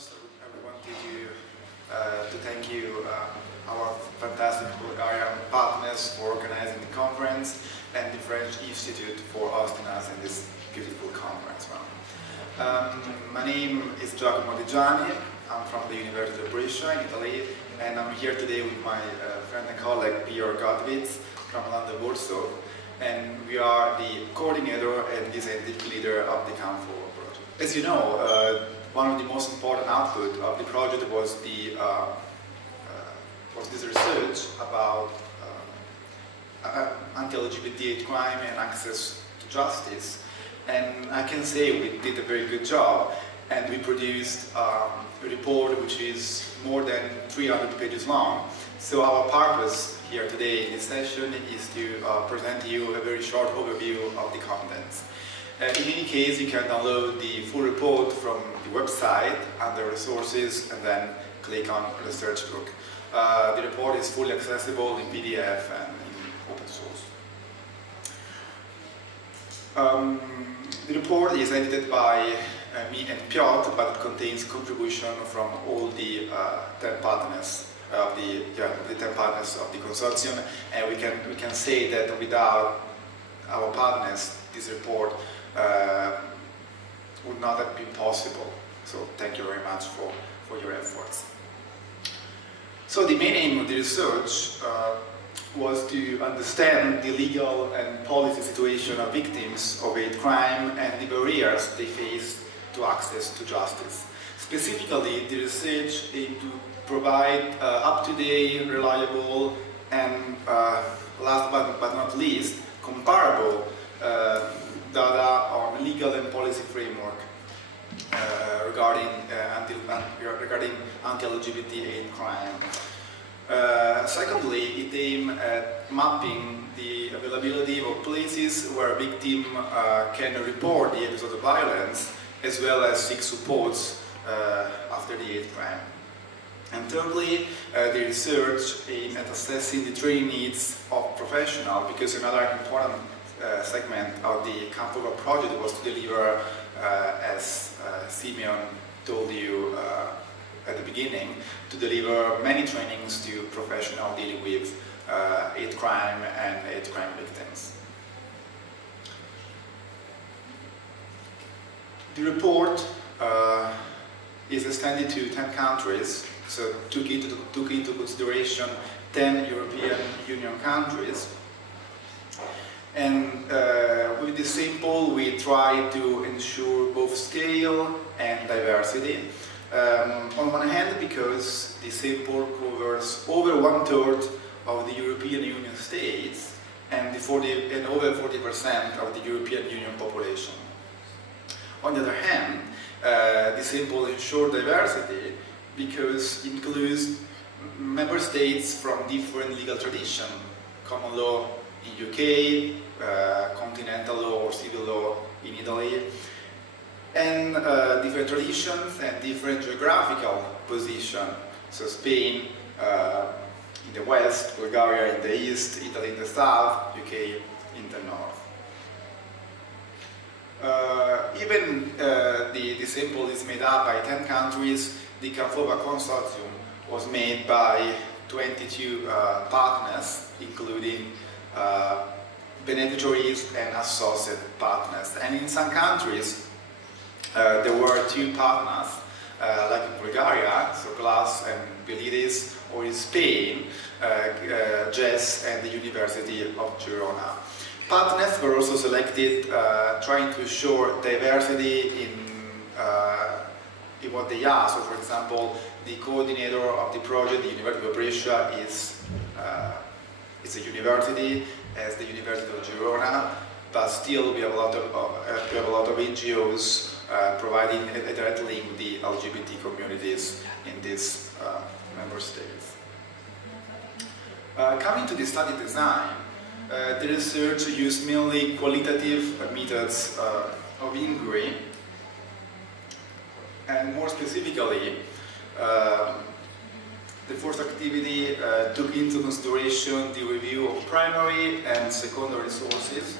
first, I wanted to thank you, our fantastic Bulgarian partners for organizing the conference and the French Institute for hosting us in this beautiful conference. My name is Giacomo. I'm from the University of Brescia in Italy, and I'm here today with my friend and colleague Piotr from Lambda, Warsaw, and we are the coordinator and the scientific leader of the CANFO project. As you know, one of the most important output of the project was this research about anti-LGBT hate crime and access to justice. And I can say we did a very good job, and we produced a report which is more than 300 pages long. So our purpose here today in this session is to present you a very short overview of the contents. In any case, you can download the full report from the website under resources and then click on research book. The report is fully accessible in PDF and in open source. The report is edited by me and Piotr, but it contains contribution from all the 10 partners of the 10 partners of the consortium, and we can say that without our partners, this report would not have been possible. So thank you very much for your efforts. So the main aim of the research was to understand the legal and policy situation of victims of hate crime and the barriers they face to access to justice. Specifically, the research aimed to provide up-to-date, reliable, and last but not least, comparable data on legal and policy framework regarding anti-LGBT hate crime. Secondly, it aimed at mapping the availability of places where a victim can report the episode of violence, as well as seek supports after the hate crime. And thirdly, the research aimed at assessing the training needs of professionals, because another important segment of the CANFO project was to deliver, as Simeon told you at the beginning, to deliver many trainings to professionals dealing with hate crime and hate crime victims. The report is extended to 10 countries, so took into consideration 10 European Union countries. And with the sample, we try to ensure both scale and diversity. On one hand, because the sample covers over 1/3 of the European Union states and over 40% of the European Union population. On the other hand, the sample ensures diversity because it includes member states from different legal tradition, common law in UK, continental law or civil law in Italy, and different traditions and different geographical position. So Spain in the west, Bulgaria in the east, Italy in the south, UK in the north. Even the sample is made up by 10 countries. The CANFO consortium was made by 22 partners, including beneficiaries and associate partners. And in some countries, there were 2 partners, like in Bulgaria, so GLAS and Bilitis, or in Spain, JES and the University of Girona. Partners were also selected trying to ensure diversity in what they are. So, for example, the coordinator of the project, the University of Brescia, is a university, as the University of Girona, but still we have a lot of NGOs providing a direct link with the LGBT communities in these member states. Coming to the study design, the research used mainly qualitative methods of inquiry, and more specifically, the first activity took into consideration the review of primary and secondary sources,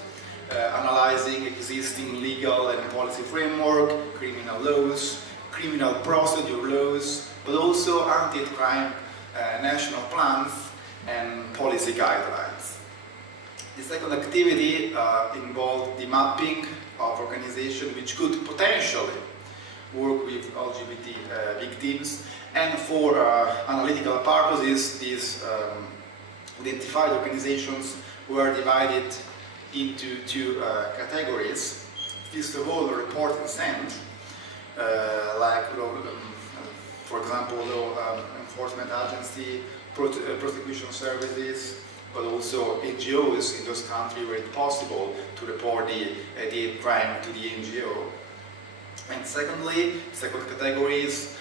analyzing existing legal and policy framework, criminal laws, criminal procedure laws, but also anti-hate crime national plans and policy guidelines. The second activity involved the mapping of organizations which could potentially work with LGBT victims, and for analytical purposes, these identified organizations were divided into two categories. First of all, report and send, for example, law enforcement agency, prosecution services, but also NGOs in those countries where it's possible to report the hate crime to the NGO. And secondly, second categories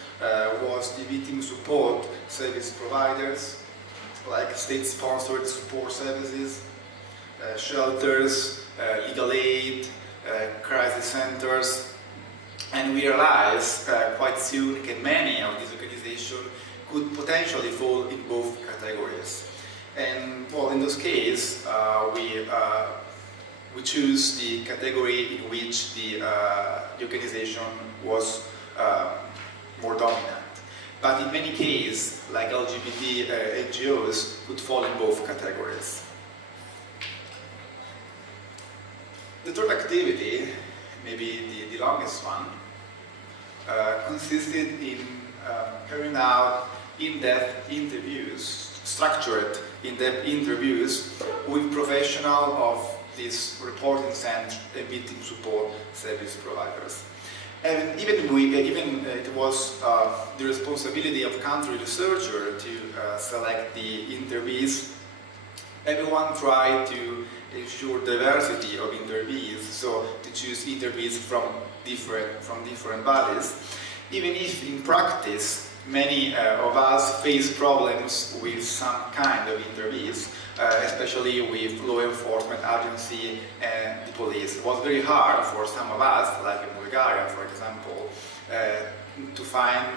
was the victim support service providers, like state-sponsored support services, shelters, legal aid, crisis centers. And we realized quite soon that many of these organizations could potentially fall in both categories. And well, in this case, we choose the category in which the organization was more dominant. But in many cases, like LGBT NGOs, could fall in both categories. The third activity, maybe the longest one, consisted in carrying out in-depth interviews, structured in-depth interviews with professionals of these reporting centers and victim support service providers. And even it was the responsibility of country researcher to select the interviews. Everyone tried to ensure diversity of interviews, so to choose interviews from different bodies. Even if in practice many of us face problems with some kind of interviews, especially with law enforcement agency and the police. It was very hard for some of us, like in Bulgaria, for example, to find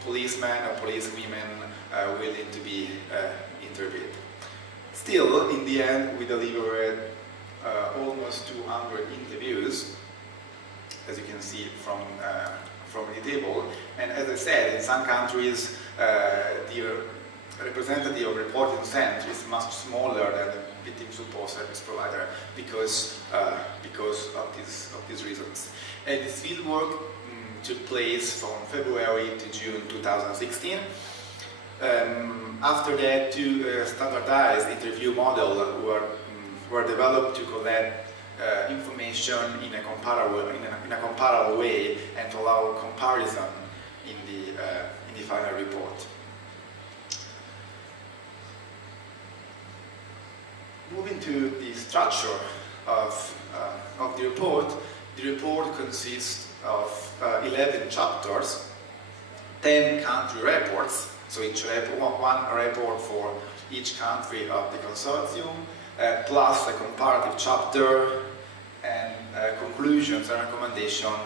policemen or policewomen willing to be interviewed. Still, in the end, we delivered almost 200 interviews, as you can see from the table. And as I said, in some countries, the representative of reporting center is much smaller than the victim support service provider because of these reasons. And this field work took place from February to June 2016. After that, two standardized interview models were developed to collect information in a comparable way and to allow comparison in the final report. Moving to the structure of the report consists of 11 chapters, 10 country reports, so each one report for each country of the consortium, plus a comparative chapter, and conclusions and recommendations,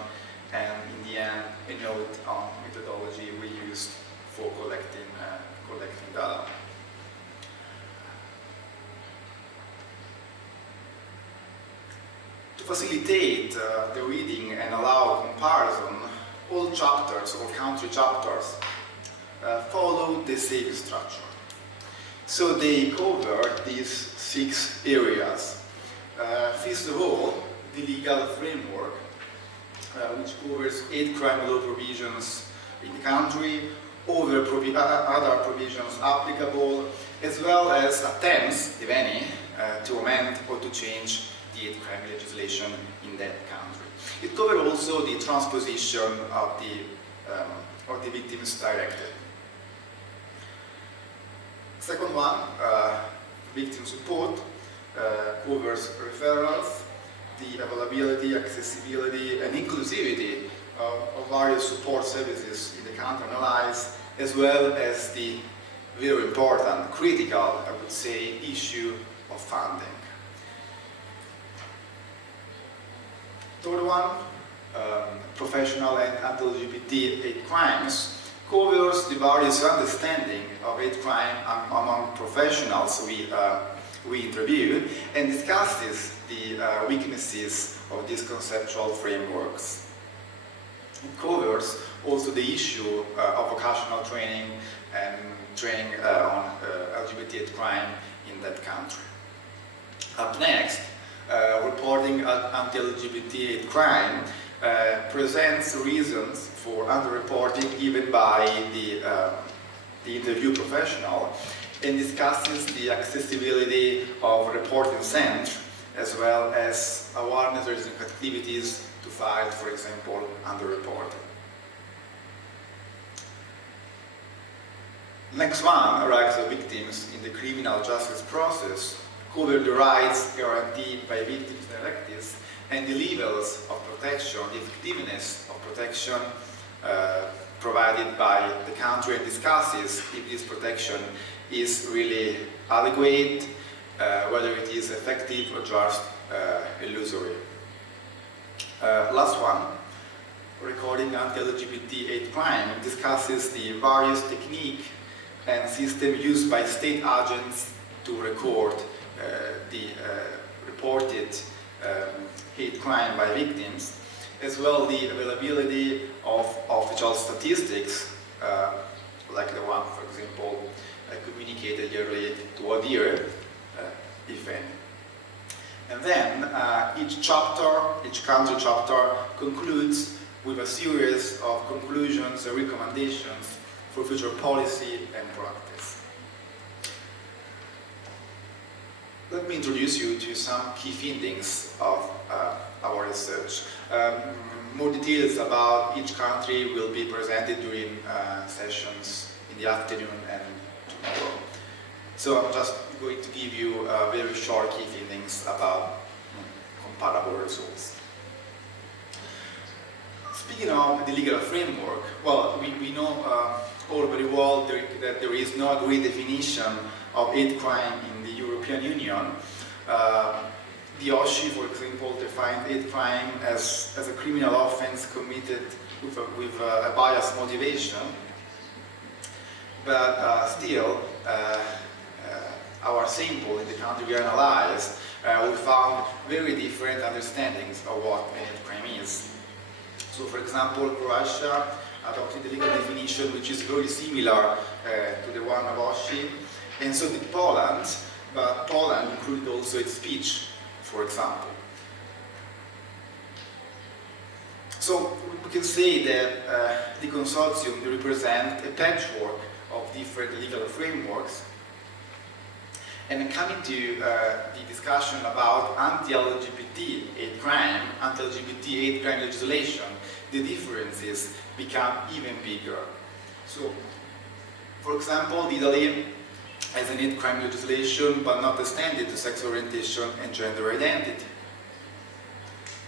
and in the end, a note on methodology we used for collecting data. To facilitate the reading and allow comparison, all chapters or country chapters follow the same structure. So they cover these 6 areas. First of all, the legal framework, which covers hate crime law provisions in the country, other provisions applicable, as well as attempts, if any, to amend or to change the hate crime legislation in that country. It covers also the transposition of the Victims Directive. Second one, victim support, covers referrals, the availability, accessibility, and inclusivity of various support services in the country analyzed, as well as the very important, critical, I would say, issue of funding. Third one, professional and anti-LGBT hate crimes, covers the various understanding of hate crime among professionals we interviewed, and discusses the weaknesses of these conceptual frameworks. It covers also the issue of vocational training and training on LGBT hate crime in that country. Up next, reporting anti-LGBT hate crime presents reasons for underreporting given by the interview professional and discusses the accessibility of reporting centre as well as awareness-raising activities to fight, for example, underreporting. Next one, rights of victims in the criminal justice process, cover the rights guaranteed by victims' directives and the levels of protection, the effectiveness of protection provided by the country, and discusses if this protection is really adequate, whether it is effective or just illusory. Last one, recording anti-LGBT hate crime, discusses the various techniques and systems used by state agents to record the reported hate crime by victims, as well the availability of official statistics, like the one, for example, communicated yearly to ODIHR, if any. And then each country chapter concludes with a series of conclusions and recommendations for future policy and practice. Let me introduce you to some key findings of our research. More details about each country will be presented during sessions in the afternoon and tomorrow. So I'm just going to give you very short key findings about comparable results. Speaking of the legal framework, well, we know all very well that there is no agreed definition of hate crime in the European Union. The OSCE, for example, defined hate crime as a criminal offense committed with a biased motivation. But still, our sample in the country we analyzed, we found very different understandings of what hate crime is. So, for example, Croatia adopted the legal definition which is very similar to the one of OSCE, and so did Poland, but Poland included also its speech, for example. So we can say that the consortium represents a patchwork of different legal frameworks. And coming to the discussion about anti-LGBT hate crime, anti-LGBT hate crime legislation, the differences become even bigger. So, for example, Italy has an hate crime legislation but not extended to sexual orientation and gender identity.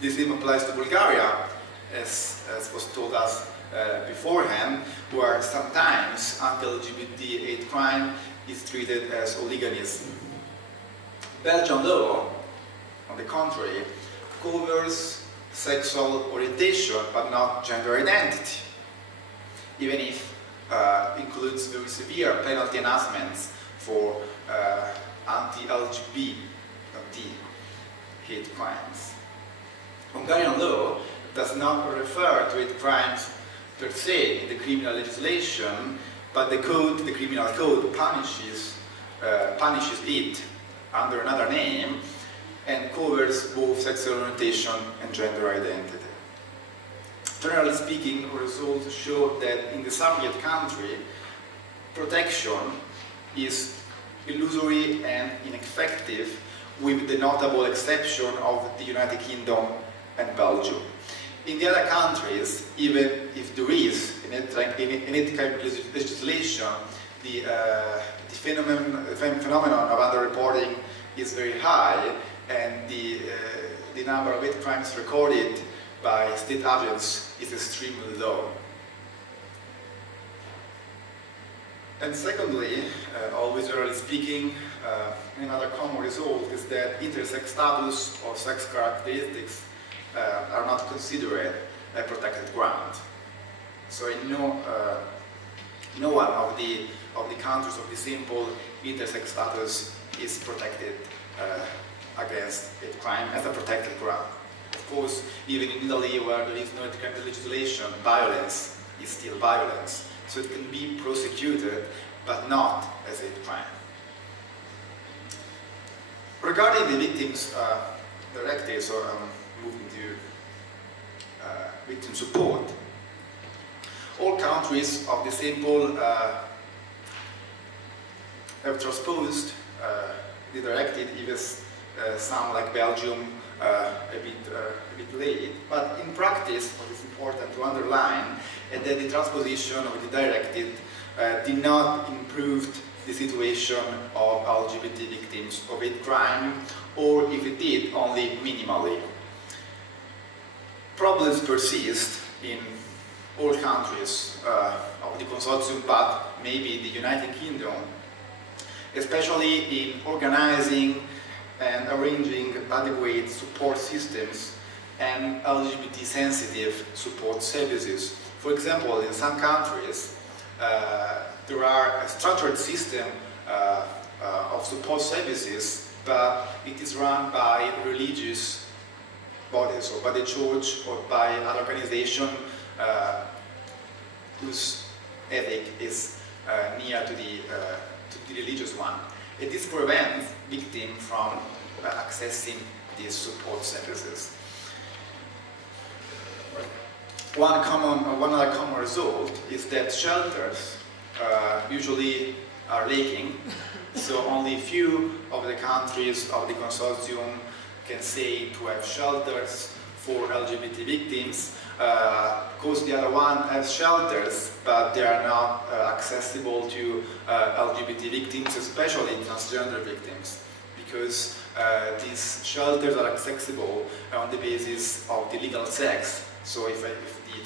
The same applies to Bulgaria, as was told us beforehand, where sometimes anti-LGBT hate crime is treated as hooliganism. Belgian law, on the contrary, covers sexual orientation but not gender identity, even if includes very severe penalty enhancements for anti-LGBT hate crimes. Hungarian law does not refer to hate crimes per se in the criminal legislation, but the criminal code punishes it under another name and covers both sexual orientation and gender identity. Generally speaking, results show that in the Soviet country, protection is illusory and ineffective, with the notable exception of the United Kingdom and Belgium. In the other countries, even if there is an hate crime legislation, the phenomenon of underreporting is very high, and the number of hate crimes recorded by state agents is extremely low. And secondly, always generally speaking, another common result is that intersex status or sex characteristics are not considered a protected ground. So in no one of the countries of the simple intersex status is protected against hate crime as a protected ground. Of course, even in Italy, where there is no kind of legislation, violence is still violence. So it can be prosecuted, but not as a crime. Regarding the victims directive, so I'm moving to victim support. All countries of the sample have transposed the directive, even some like Belgium a bit late. But in practice, what is important to underline is that the transposition of the directive did not improve the situation of LGBT victims of hate crime, or if it did, only minimally. Problems persist in all countries of the consortium, but maybe the United Kingdom, especially in organizing and arranging adequate support systems and LGBT-sensitive support services. For example, in some countries, there are a structured system of support services, but it is run by religious bodies, or by the church, or by an organization whose ethic is near to the religious one. And this prevents victims from accessing these support services. One other common result is that shelters usually are lacking, so only few of the countries of the consortium can say to have shelters for LGBT victims. Of course, the other one has shelters, but they are not accessible to LGBT victims, especially transgender victims, because these shelters are accessible on the basis of the legal sex. So if the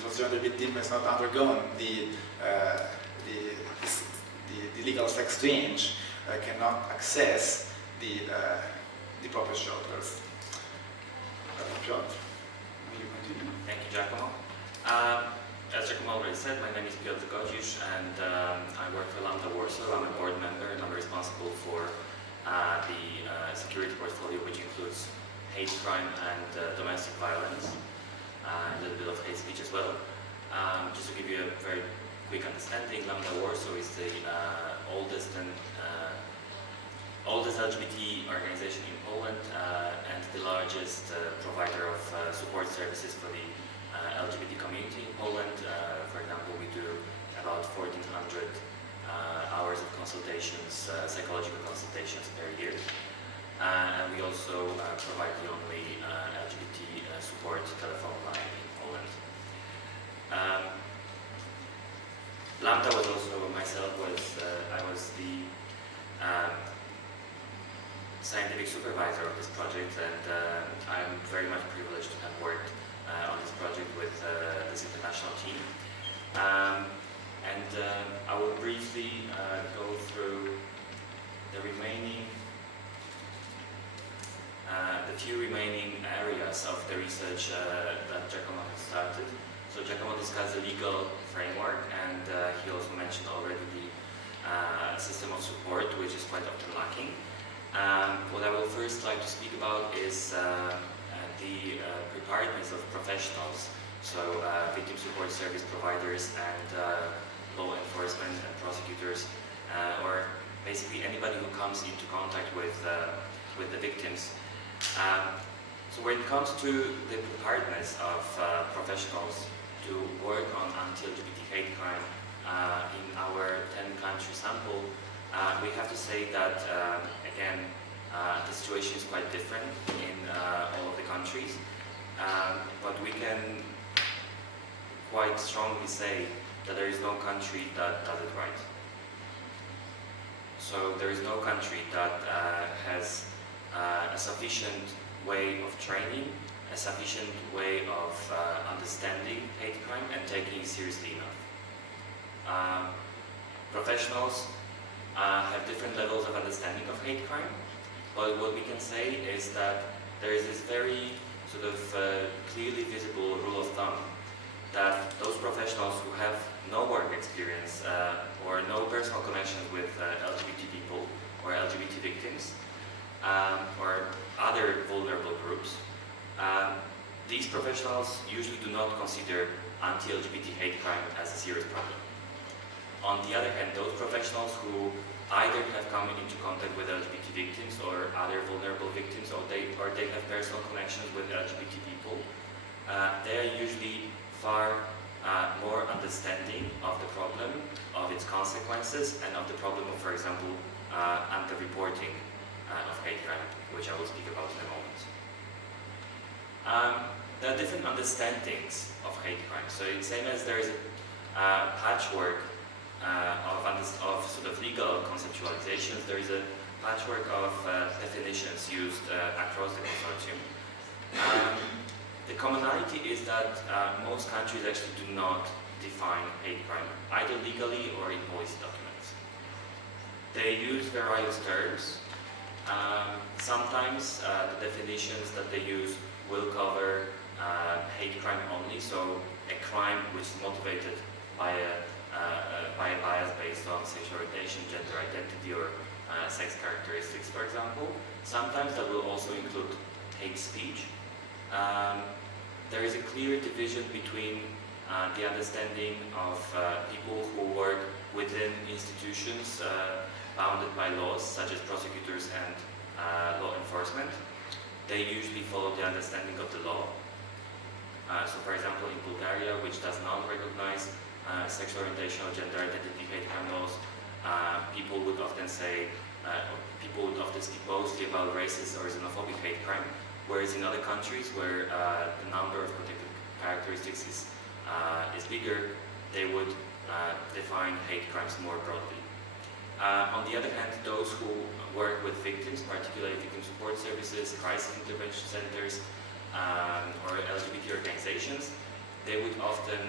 transgender victim has not undergone the legal sex change, cannot access the proper shelters. Piotr, will you continue? Thank you, Giacomo. As Giacomo already said, my name is Piotr Godzisz, and I work for Lambda Warsaw. I'm a board member, and I'm responsible for the security portfolio, which includes hate crime and domestic violence, a little bit of hate speech as well. Just to give you a very quick understanding, Lambda Warsaw is the oldest LGBT organization in Poland and the largest provider of support services for the LGBT community in Poland. For example, we do about 1,400 hours of consultations, psychological consultations per year. And we also provide the only LGBT support telephone line in Poland. Lambda was also, I was the scientific supervisor of this project, and I'm very much privileged to have worked on this project with this international team. I will briefly go through the few remaining areas of the research that Giacomo has started. So Giacomo discussed the legal framework, and he also mentioned already the system of support, which is quite often lacking. What I will first like to speak about is the preparedness of professionals, so victim support service providers and law enforcement and prosecutors, or basically anybody who comes into contact with the victims. So when it comes to the preparedness of professionals to work on anti-LGBT hate crime in our 10-country sample, we have to say that, again, the situation is quite different in all of the countries, but we can quite strongly say that there is no country that does it right. So there is no country that has a sufficient way of training, a sufficient way of understanding hate crime and taking it seriously enough. Professionals have different levels of understanding of hate crime, but what we can say is that there is this very sort of clearly visible rule of thumb that those professionals who have no work experience or no personal connections with LGBT people or LGBT victims or other vulnerable groups, these professionals usually do not consider anti-LGBT hate crime as a serious problem. On the other hand, those professionals who either have come into contact with LGBT victims or other vulnerable victims, or they have personal connections with LGBT people, they are usually far more understanding of the problem, of its consequences, and of the problem of, for example, under-reporting of hate crime, which I will speak about in a moment. There are different understandings of hate crime. So it's same as there is a patchwork of sort of legal conceptualizations, there is a patchwork of definitions used across the consortium. The commonality is that most countries actually do not define hate crime, either legally or in policy documents. They use various terms. Sometimes the definitions that they use will cover hate crime only, so a crime which is motivated by a bias based on sexual orientation, gender identity, or sex characteristics, for example. Sometimes that will also include hate speech. There is a clear division between the understanding of people who work within institutions bounded by laws, such as prosecutors and law enforcement. They usually follow the understanding of the law. So, for example, in Bulgaria, which does not recognize sexual orientation or gender identity hate crime laws, people would often say, people would often speak mostly about racist or xenophobic hate crime, whereas in other countries where the number of protected characteristics is bigger, they would define hate crimes more broadly. On the other hand, those who work with victims, particularly victim support services, crisis intervention centers, or LGBT organizations, they would often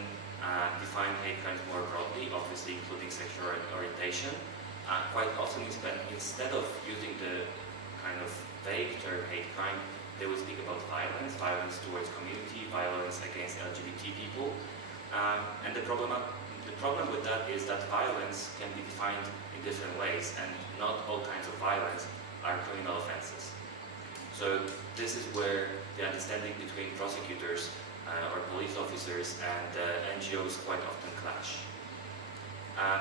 define hate crimes more broadly, obviously including sexual orientation. Quite often, instead of using the kind of vague term hate crime, they would speak about violence, violence towards community, violence against LGBT people. And the problem with that is that violence can be defined in different ways, and not all kinds of violence are criminal offenses. So this is where the understanding between prosecutors or police officers and NGOs quite often clash.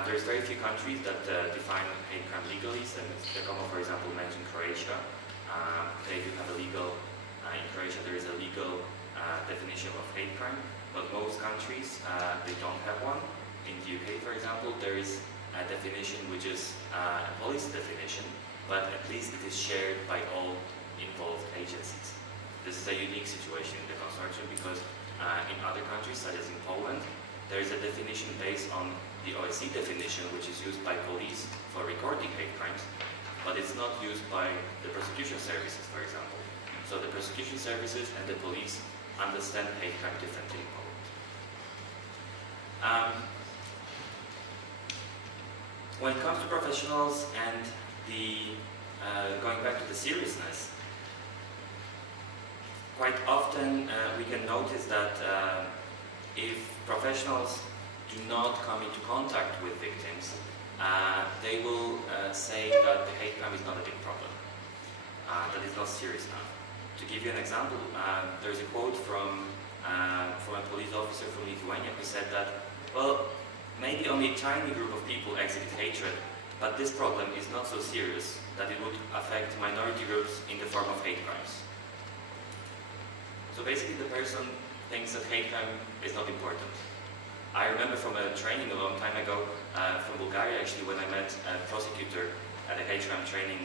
There's very few countries that define hate crime legally. So Giacomo, for example, mentioned Croatia. They do have a legal, in Croatia there is a legal definition of hate crime, but most countries, they don't have one. In the UK, for example, there is a definition which is a policy definition, but at least it is shared by all involved agencies. This is a unique situation in the consortium because in other countries, such as in Poland, there is a definition based on the OSCE definition, which is used by police for recording hate crimes, but it's not used by the prosecution services, for example. So the prosecution services and the police understand hate crime differently in Poland. When it comes to professionals and the going back to the seriousness, quite often we can notice that if professionals do not come into contact with victims, they will say that the hate crime is not a big problem, that it's not serious enough. To give you an example, there's a quote from a police officer from Lithuania who said that, well, maybe only a tiny group of people exhibit hatred, but this problem is not so serious that it would affect minority groups in the form of hate crimes. So basically the person thinks that hate crime is not important. I remember from a training a long time ago from Bulgaria, actually, when I met a prosecutor at a hate crime training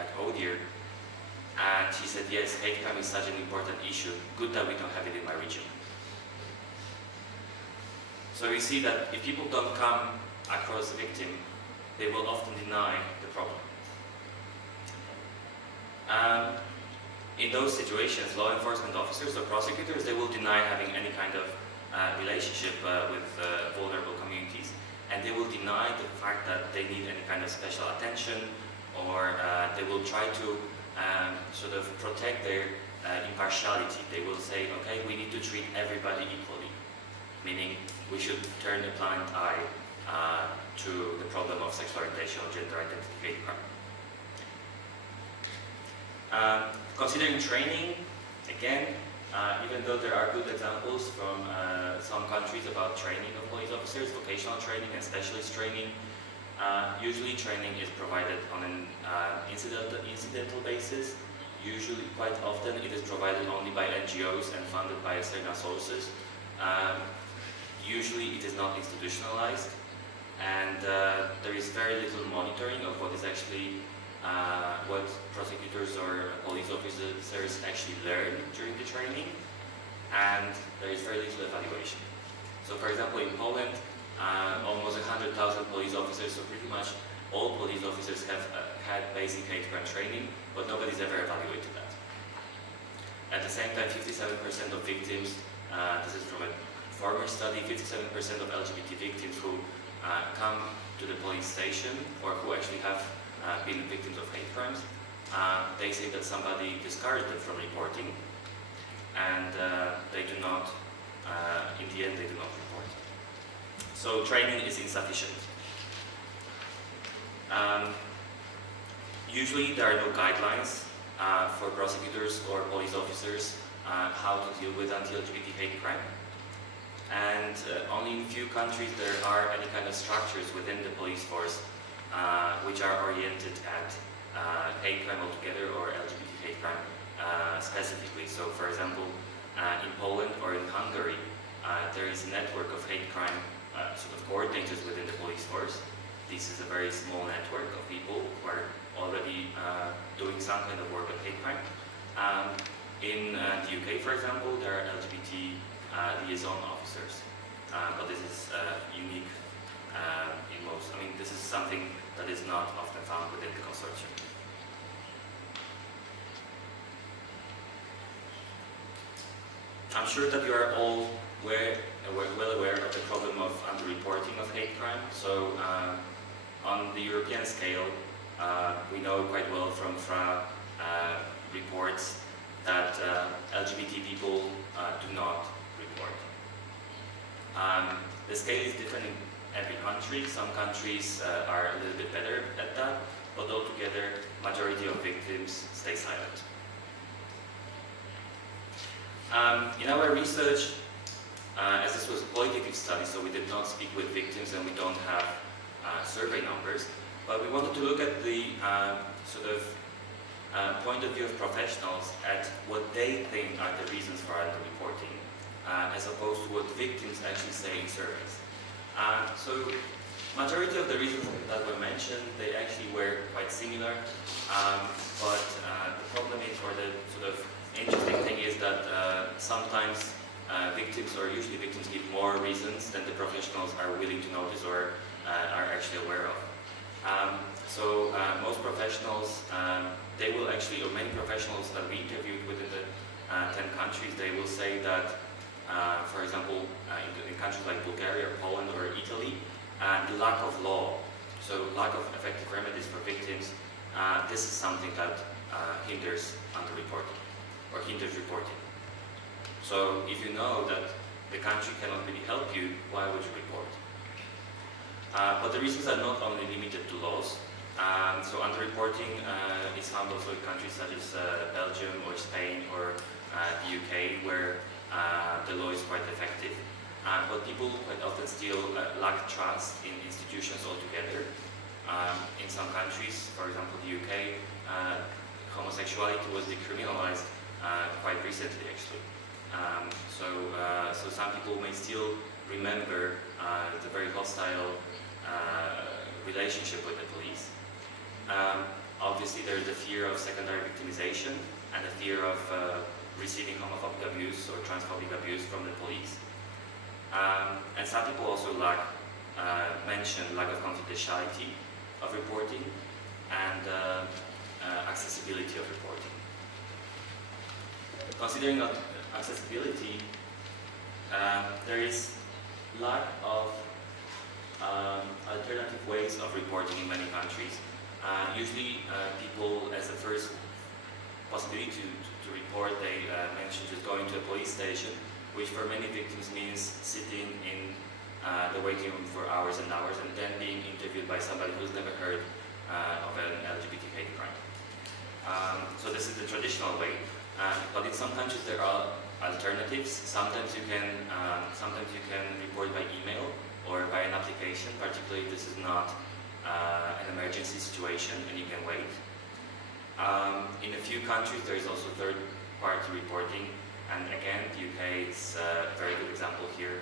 at ODIHR, and he said, yes, hate crime is such an important issue, good that we don't have it in my region. So we see that if people don't come across the victim, they will often deny the problem. In those situations, law enforcement officers or prosecutors, they will deny having any kind of relationship with vulnerable communities, and they will deny the fact that they need any kind of special attention, or they will try to sort of protect their impartiality. They will say, okay, we need to treat everybody equally, meaning we should turn a blind eye to the problem of sexual orientation or gender identity hate crime. Considering training, again, even even though there are good examples from some countries about training of police officers, vocational training and specialist training, usually training is provided on an incidental basis. Usually, quite often, it is provided only by NGOs and funded by external sources. Usually, it is not institutionalized, and there is very little monitoring of what is actually what prosecutors or police officers actually learn during the training, and there is very little evaluation. So, for example, in Poland, almost 100,000 police officers, so pretty much all police officers have had basic hate crime training, but nobody's ever evaluated that. At the same time, 57% of victims, this is from a former study, 57% of LGBT victims who come to the police station or who actually have been victims of hate crimes, they say that somebody discouraged them from reporting, and they do not, in the end, they do not report. So training is insufficient. Usually there are no guidelines for prosecutors or police officers how to deal with anti-LGBT hate crime. And only in a few countries there are any kind of structures within the police force which are oriented at hate crime altogether or LGBT hate crime specifically. So for example, in Poland or in Hungary, there is a network of hate crime sort of coordinators within the police force. This is a very small network of people who are already doing some kind of work on hate crime. In the UK, for example, there are LGBT liaison officers, but this is unique in most. I mean, this is something that is not often found within the consortium. I'm sure that you are all well aware of the problem of underreporting of hate crime. So on the European scale, we know quite well from FRA reports that LGBT people do not report. The scale is different in every country. Some countries are a little bit better at that, but altogether, majority of victims stay silent. In our research, as this was a qualitative study, so we did not speak with victims and we don't have survey numbers, but we wanted to look at the sort of point of view of professionals at what they think are the reasons for underreporting, as opposed to what victims actually say in surveys. So, majority of the reasons that were mentioned, they actually were quite similar, but the problem is, or the sort of interesting thing is that sometimes victims, or usually victims, give more reasons than the professionals are willing to notice or are actually aware of. So most professionals, they will actually, or many professionals that we interviewed within the 10 countries, they will say that, for example, in countries like Bulgaria, Poland, or Italy, the lack of law, so lack of effective remedies for victims, this is something that hinders underreporting, or hinders reporting. So if you know that the country cannot really help you, why would you report? But the reasons are not only limited to laws. So underreporting is found also in countries such as Belgium or Spain or the UK, where the law is quite effective. But people quite often still lack trust in institutions altogether. In some countries, for example the UK, homosexuality was decriminalized quite recently actually. So some people may still remember the very hostile relationship with the police. Obviously there is the fear of secondary victimization and the fear of receiving homophobic abuse or transphobic abuse from the police. And some people also mention lack of confidentiality of reporting and accessibility of reporting. Considering accessibility, there is lack of alternative ways of reporting in many countries. Usually people, as a first possibility to report, they mention just going to a police station, which for many victims means sitting in the waiting room for hours and hours and then being interviewed by somebody who's never heard of an LGBT hate crime. So this is the traditional way. But in some countries there are alternatives. Sometimes you can report by email or by an application, particularly if this is not an emergency situation and you can wait. In a few countries there is also third-party reporting, and again the UK is a very good example here.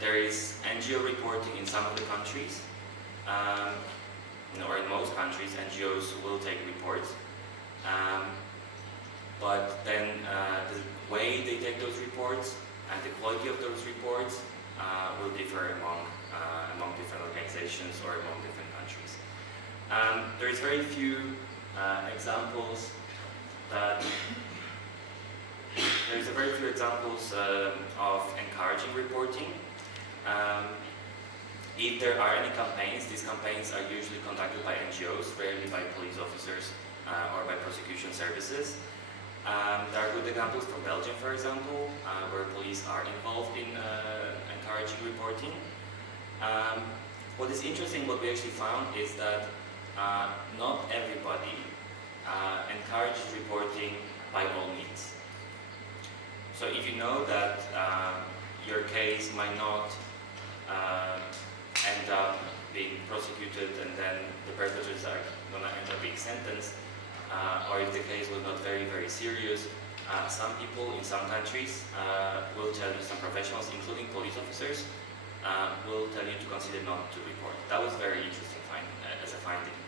There is NGO reporting in some of the countries, or in most countries NGOs will take reports, but then the way they take those reports and the quality of those reports will differ among different organizations or among different countries. There is very few examples of encouraging reporting. If there are any campaigns, these campaigns are usually conducted by NGOs, rarely by police officers or by prosecution services. There are good examples from Belgium, for example, where police are involved in encouraging reporting. What is interesting, what we actually found, is that not everybody encourages reporting by all means. So if you know that your case might not end up being prosecuted and then the perpetrators are going to end up being sentenced, or if the case was not very, very serious, some people in some countries will tell you, some professionals, including police officers, will tell you to consider not to report. That was very interesting as a finding.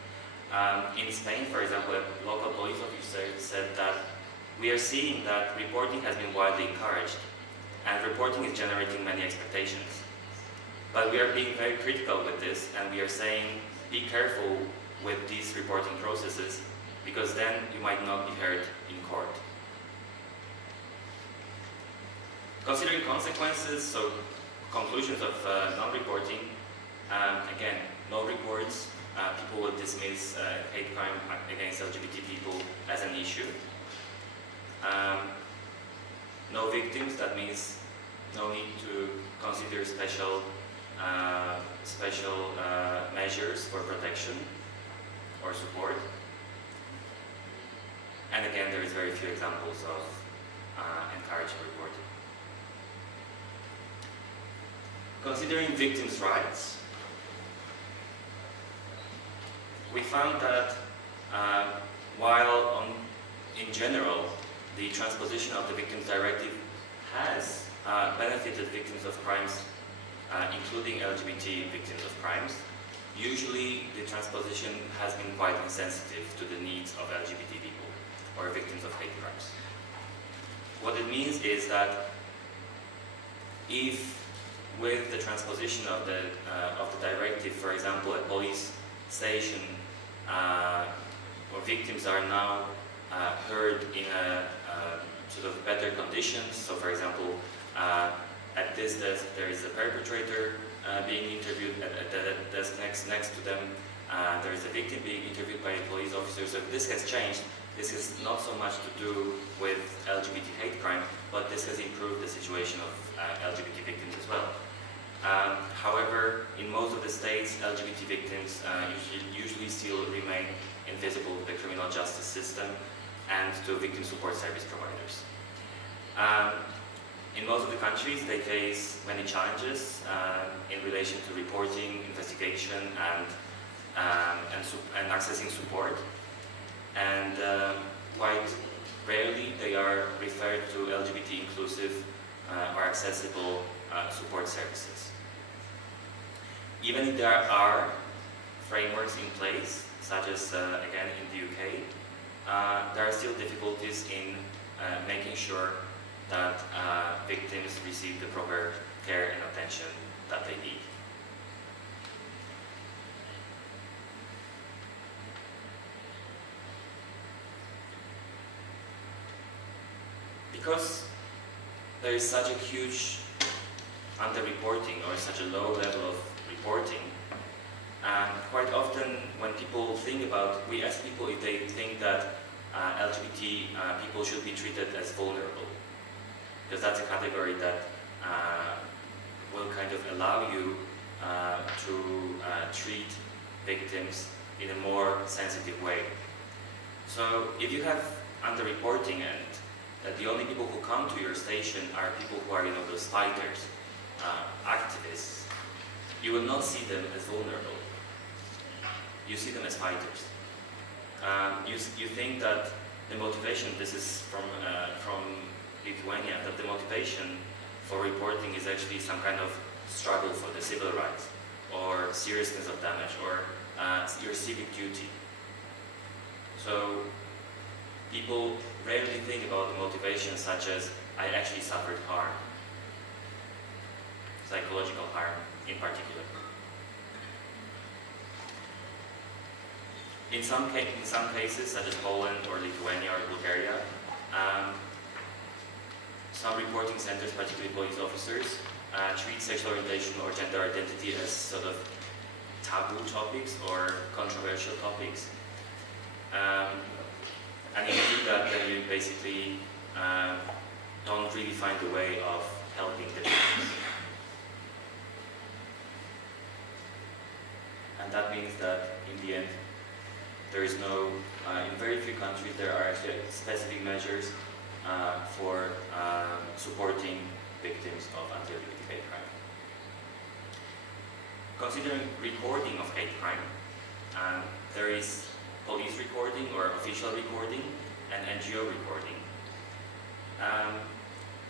In Spain, for example, a local police officer said that we are seeing that reporting has been widely encouraged, and reporting is generating many expectations. But we are being very critical with this, and we are saying, be careful with these reporting processes, because then you might not be heard in court. Considering consequences, so conclusions of non-reporting, again, no reports, people will dismiss hate crime against LGBT people as an issue. No victims, that means no need to consider special measures for protection or support. And again, there is very few examples of encouraging reporting. Considering victims' rights, we found that while in general the transposition of the Victims Directive has benefited victims of crimes, including LGBT victims of crimes, usually the transposition has been quite insensitive to the needs of LGBT people or victims of hate crimes. What it means is that if with the transposition of the directive, for example, a police station or victims are now heard in a sort of better conditions. So, for example, at this desk there is a perpetrator being interviewed. At the desk next to them, there is a victim being interviewed by a police officer. So, if this has changed, this has not so much to do with LGBT hate crime, but this has improved the situation of LGBT victims as well. However, in most of the states, LGBT victims usually still remain invisible to the criminal justice system and to victim support service providers. In most of the countries, they face many challenges in relation to reporting, investigation, and accessing support. And quite rarely they are referred to LGBT inclusive or accessible support services. Even if there are frameworks in place, such as again in the UK, there are still difficulties in making sure that victims receive the proper care and attention that they need. Because there is such a huge underreporting or such a low level of reporting, quite often when people think about, we ask people if they think that LGBT people should be treated as vulnerable, because that's a category that will kind of allow you to treat victims in a more sensitive way. So if you have underreporting and that the only people who come to your station are people who are, those fighters, activists, you will not see them as vulnerable. You see them as fighters. You think that the motivation, this is from Lithuania, that the motivation for reporting is actually some kind of struggle for the civil rights, or seriousness of damage, or your civic duty. So people rarely think about the motivation such as, I actually suffered harm, psychological harm in particular. In some cases, such as Poland or Lithuania or Bulgaria, some reporting centers, particularly police officers, treat sexual orientation or gender identity as sort of taboo topics or controversial topics. And if you do that, then you basically don't really find a way of helping the victims. And that means that in the end, there is no, in very few countries, there are actually specific measures for supporting victims of anti-LGBT hate crime. Considering recording of hate crime, there is police recording or official recording and NGO recording.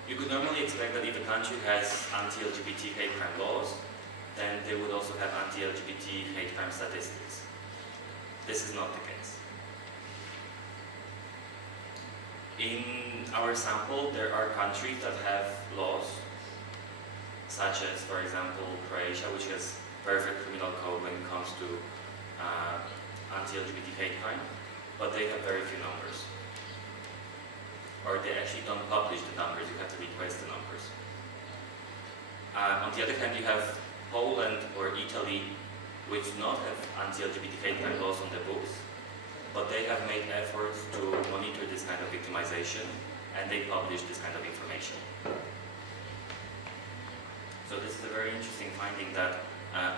You could normally expect that if a country has anti-LGBT hate crime laws, then they would also have anti-LGBT hate crime statistics. This is not the case. In our sample, there are countries that have laws, such as, for example, Croatia, which has perfect criminal code when it comes to anti-LGBT hate crime, but they have very few numbers. Or they actually don't publish the numbers, you have to request the numbers. On the other hand, you have Poland or Italy, which do not have anti-LGBT hate crime laws on their books, but they have made efforts to monitor this kind of victimization, and they publish this kind of information. So this is a very interesting finding that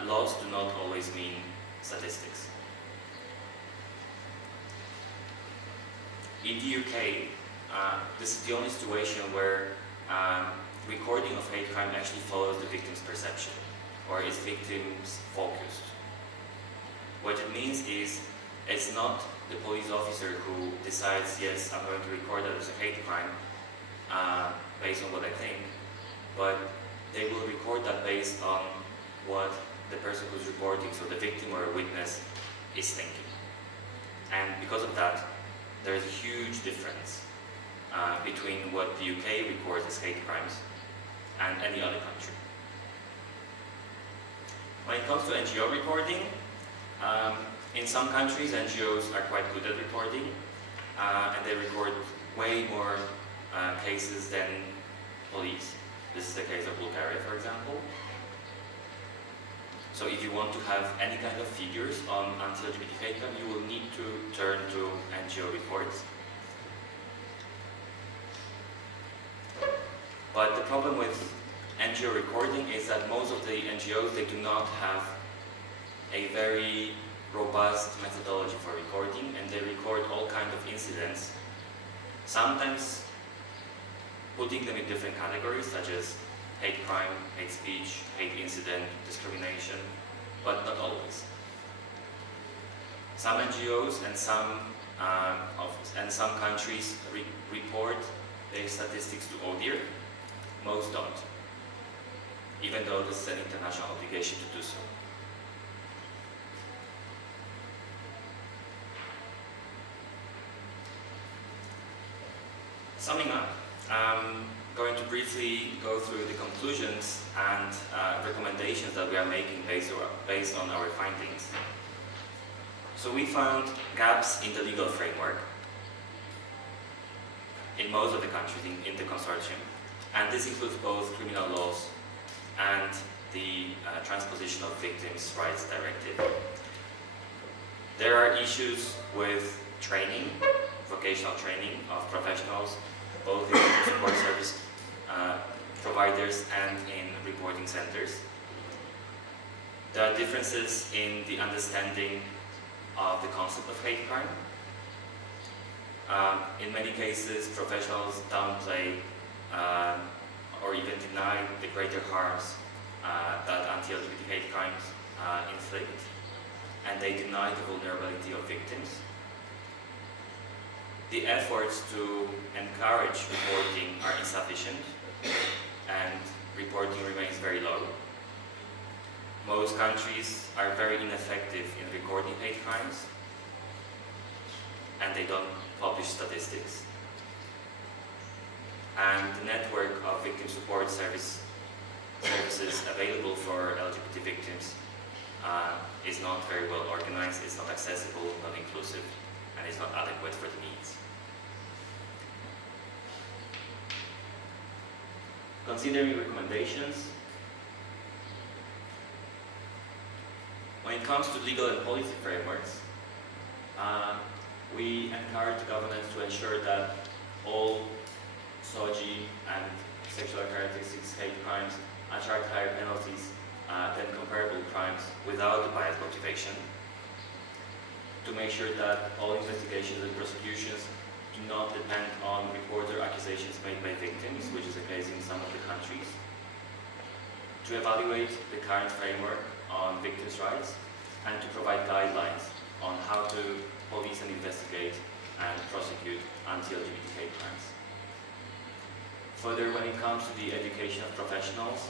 laws do not always mean statistics. In the UK, this is the only situation where recording of hate crime actually follows the victim's perception, or is victims focused. What it means is, it's not the police officer who decides, yes, I'm going to record that as a hate crime based on what I think, but they will record that based on what the person who's reporting, so the victim or a witness, is thinking. And because of that, there is a huge difference between what the UK records as hate crimes and any other country. When it comes to NGO recording, in some countries NGOs are quite good at recording, and they record way more cases than police. This is the case of Bulgaria, for example. So if you want to have any kind of figures on anti-LGBT hate crime, you will need to turn to NGO reports. But the problem with NGO recording is that most of the NGOs, they do not have a very robust methodology for recording, and they record all kinds of incidents, sometimes putting them in different categories, such as hate crime, hate speech, hate incident, discrimination, but not always. Some NGOs and some countries report their statistics to ODIHR, most don't, even though this is an international obligation to do so. Summing up, I'm going to briefly go through the conclusions and recommendations that we are making based on our findings. So we found gaps in the legal framework in most of the countries in the consortium, and this includes both criminal laws and the transposition of Victims' Rights Directive. There are issues with training, vocational training of professionals, both in support service providers and in reporting centers. There are differences in the understanding of the concept of hate crime. In many cases, professionals downplay or even deny the greater harms that anti-LGBT hate crimes inflict, and they deny the vulnerability of victims. The efforts to encourage reporting are insufficient, and reporting remains very low. Most countries are very ineffective in recording hate crimes, and they don't publish statistics. And the network of victim support services available for LGBT victims is not very well organized, it's not accessible, not inclusive, and is not adequate for the needs. Considering recommendations, when it comes to legal and policy frameworks, we encourage governments to ensure that all SOGI and sexual characteristics hate crimes attract higher penalties than comparable crimes without the biased motivation, to make sure that all investigations and prosecutions do not depend on reporter accusations made by victims, which is the case in some of the countries, to evaluate the current framework on victims' rights, and to provide guidelines on how to police and investigate and prosecute anti-LGBT hate crimes. Further, when it comes to the education of professionals,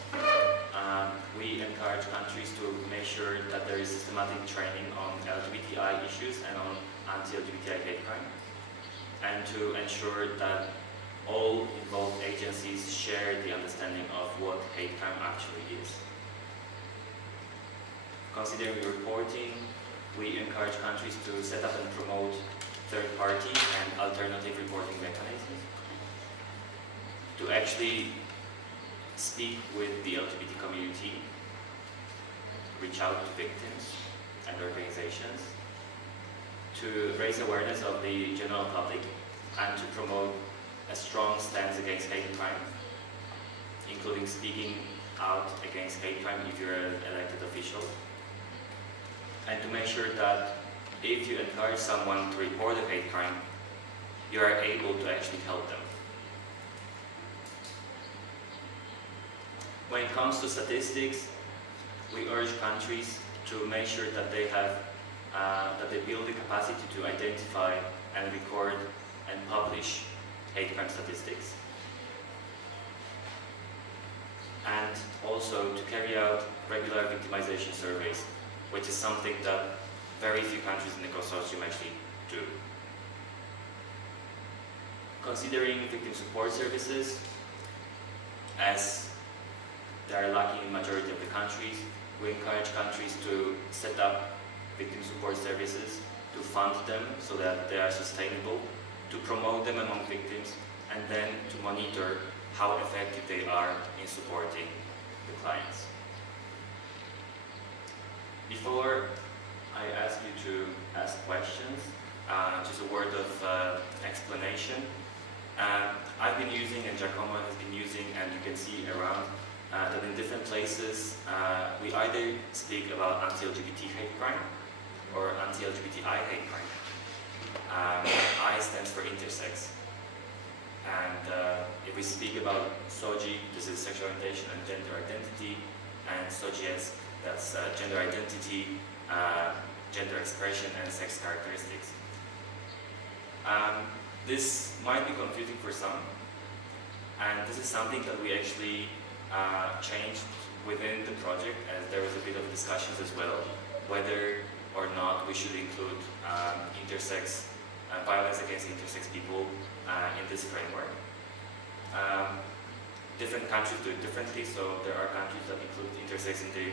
we encourage countries to make sure that there is systematic training on LGBTI issues and on anti-LGBTI hate crime, and to ensure that all involved agencies share the understanding of what hate crime actually is. Considering reporting, we encourage countries to set up and promote third-party and alternative reporting mechanisms, to actually speak with the LGBT community, reach out to victims and organizations, to raise awareness of the general public, and to promote a strong stance against hate crime, including speaking out against hate crime if you're an elected official, and to make sure that if you encourage someone to report a hate crime, you are able to actually help them. When it comes to statistics, we urge countries to make sure that they have that they build the capacity to identify and record and publish hate crime statistics, and also to carry out regular victimization surveys, which is something that very few countries in the consortium actually do. Considering victim support services, as they are lacking in majority of the countries, we encourage countries to set up victim support services, to fund them so that they are sustainable, to promote them among victims, and then to monitor how effective they are in supporting the clients. Before I ask you to ask questions, just a word of explanation. I've been using, and Giacomo has been using, and you can see around, that in different places we either speak about anti-LGBT hate crime or anti-LGBTI hate crime. I stands for intersex. And if we speak about SOGI, this is sexual orientation and gender identity, and SOGIES, that's gender identity, gender expression, and sex characteristics. This might be confusing for some, and this is something that we actually changed within the project, as there was a bit of discussions as well, whether or not we should include intersex, violence against intersex people in this framework. Different countries do it differently, so there are countries that include intersex in the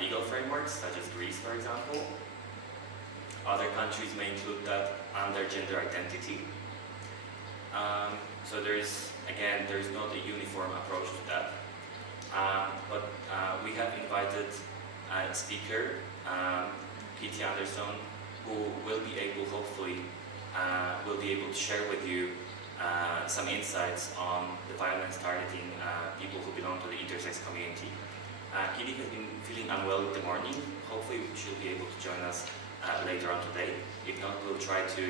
legal frameworks, such as Greece, for example. Other countries may include that under gender identity. So there is not a uniform approach to that. But we have invited a speaker, P.T. Anderson, who will be able, hopefully, to share with you some insights on the violence targeting people who belong to the intersex community. Kitty has been feeling unwell in the morning. Hopefully she'll be able to join us later on today. If not, we'll try to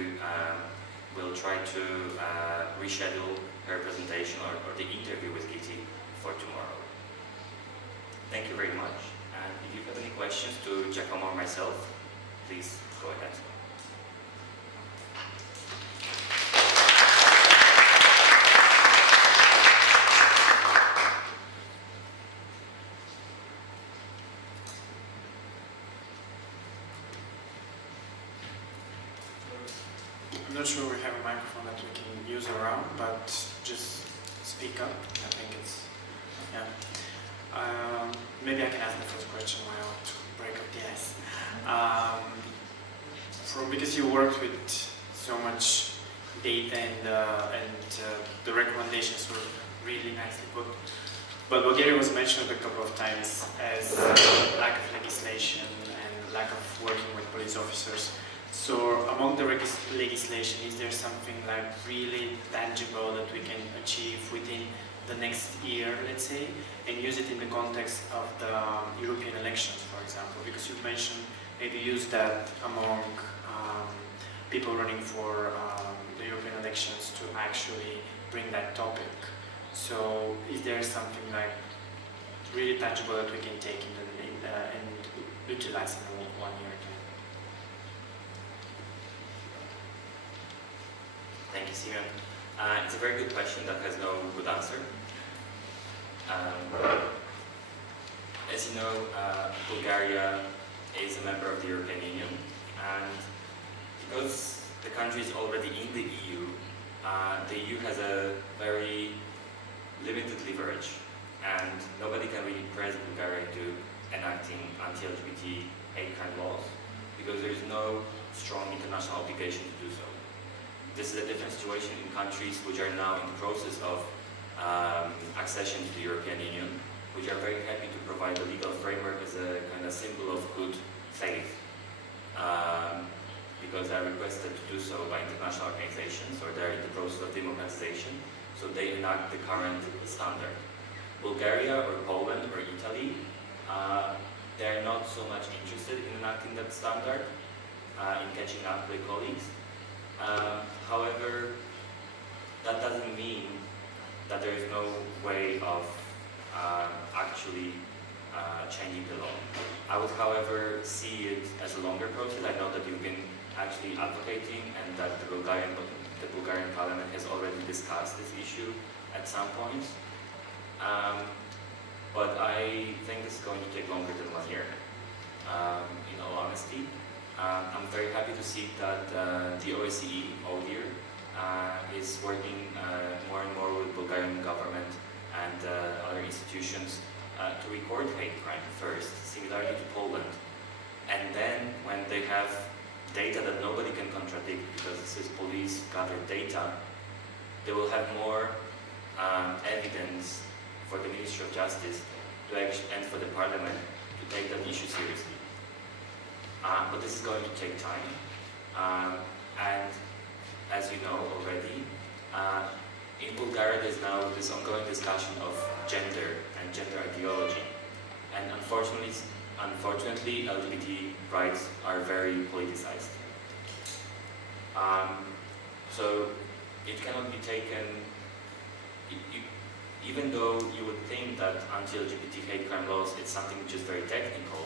we'll try to reschedule her presentation or the interview with Kitty for tomorrow. Thank you very much. And if you have any questions to Giacomo or myself, please go ahead. I'm not sure we have a microphone that we can use around, but just speak up. I think it's, yeah. Maybe I can ask the first question while I want to break up the ice. Because you worked with so much data and the recommendations were really nicely put. But Bulgaria was mentioned a couple of times as lack of legislation and lack of working with police officers. So among the legislation, is there something like really tangible that we can achieve within the next year, let's say, and use it in the context of the European elections, for example? Because you mentioned maybe use that among people running for the European elections to actually bring that topic. So is there something like really tangible that we can take and utilize in 1 year? Thank you, Simon. It's a very good question that has no good answer. As you know, Bulgaria is a member of the European Union, and because the country is already in the EU has a very limited leverage, and nobody can really press Bulgaria into enacting anti-LGBT hate crime laws, because there is no strong international obligation to do so. This is a different situation in countries which are now in the process of accession to the European Union, which are very happy to provide a legal framework as a kind of symbol of good faith, because they are requested to do so by international organizations, or they're in the process of democratization, so they enact the current standard. Bulgaria or Poland or Italy, they're not so much interested in enacting that standard, in catching up with colleagues. However, that doesn't mean that there is no way of actually changing the law. I would, however, see it as a longer process. I know that you've been actually advocating, and that the Bulgarian parliament has already discussed this issue at some points. But I think this is going to take longer than 1 year, in all honesty. I'm very happy to see that the OSCE, ODIHR, is working more and more with Bulgarian government and other institutions to record hate crime first, similarly to Poland. And then when they have data that nobody can contradict, because this is police gathered data, they will have more evidence for the Ministry of Justice and for the Parliament to take that issue seriously. But this is going to take time, and as you know already, in Bulgaria there's now this ongoing discussion of gender and gender ideology, and unfortunately LGBT rights are very politicized. So it cannot be taken, even though you would think that anti-LGBT hate crime laws is something which is very technical.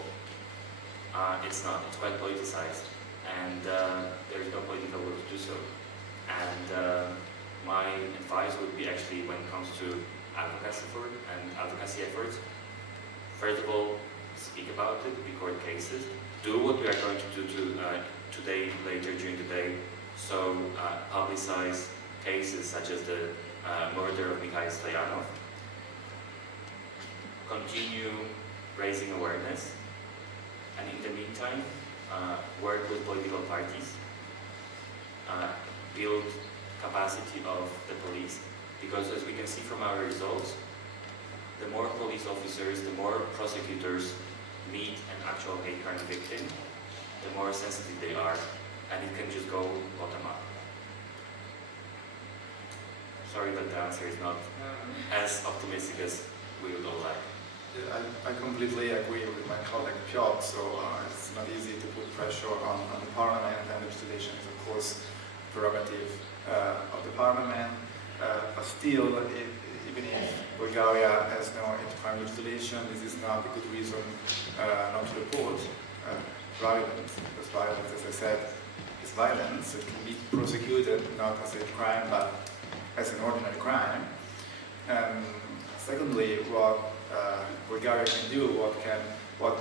It's not. It's quite politicized, and there is no political will to do so. And my advice would be, actually, when it comes to advocacy efforts, first of all, speak about it, record cases, do what we are going to do today, later during the day. So publicize cases such as the murder of Mikhail Stoyanov. Continue raising awareness. And in the meantime, work with political parties, build capacity of the police, because as we can see from our results, the more police officers, the more prosecutors meet an actual hate crime victim, the more sensitive they are, and it can just go bottom up. Sorry that the answer is not as optimistic as we would all like. I completely agree with my colleague Piotr, so it's not easy to put pressure on the parliament, and legislation is of course prerogative of the parliament, but still, even if Bulgaria has no anti-crime legislation, this is not a good reason not to report violence, because violence, as I said, is violence. It can be prosecuted not as a crime, but as an ordinary crime. Secondly, what Bulgaria can do, what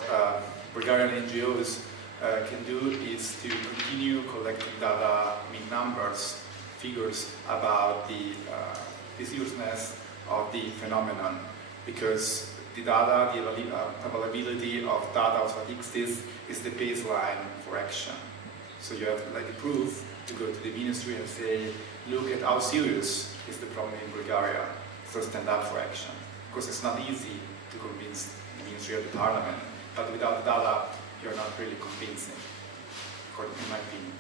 Bulgarian NGOs can do is to continue collecting data, numbers, figures about the seriousness of the phenomenon, because the data, the availability of data of statistics is the baseline for action. So you have like a proof to go to the ministry and say, look at how serious is the problem in Bulgaria, so stand up for action. Of course, it's not easy to convince the ministry or the parliament, but without data, you're not really convincing, in my opinion.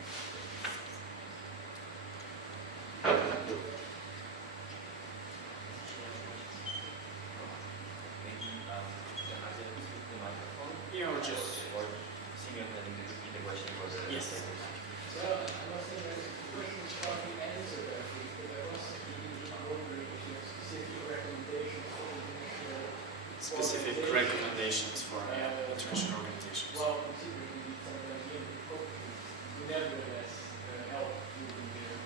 Yeah, or just... Senior, can you repeat the question for the... Yes. So, I must say that the question is partly answered, actually, but I was wondering if you have specific recommendations for international... Specific recommendations for international organizations. Well, considering we need sometimes limited competence, we nevertheless help moving there.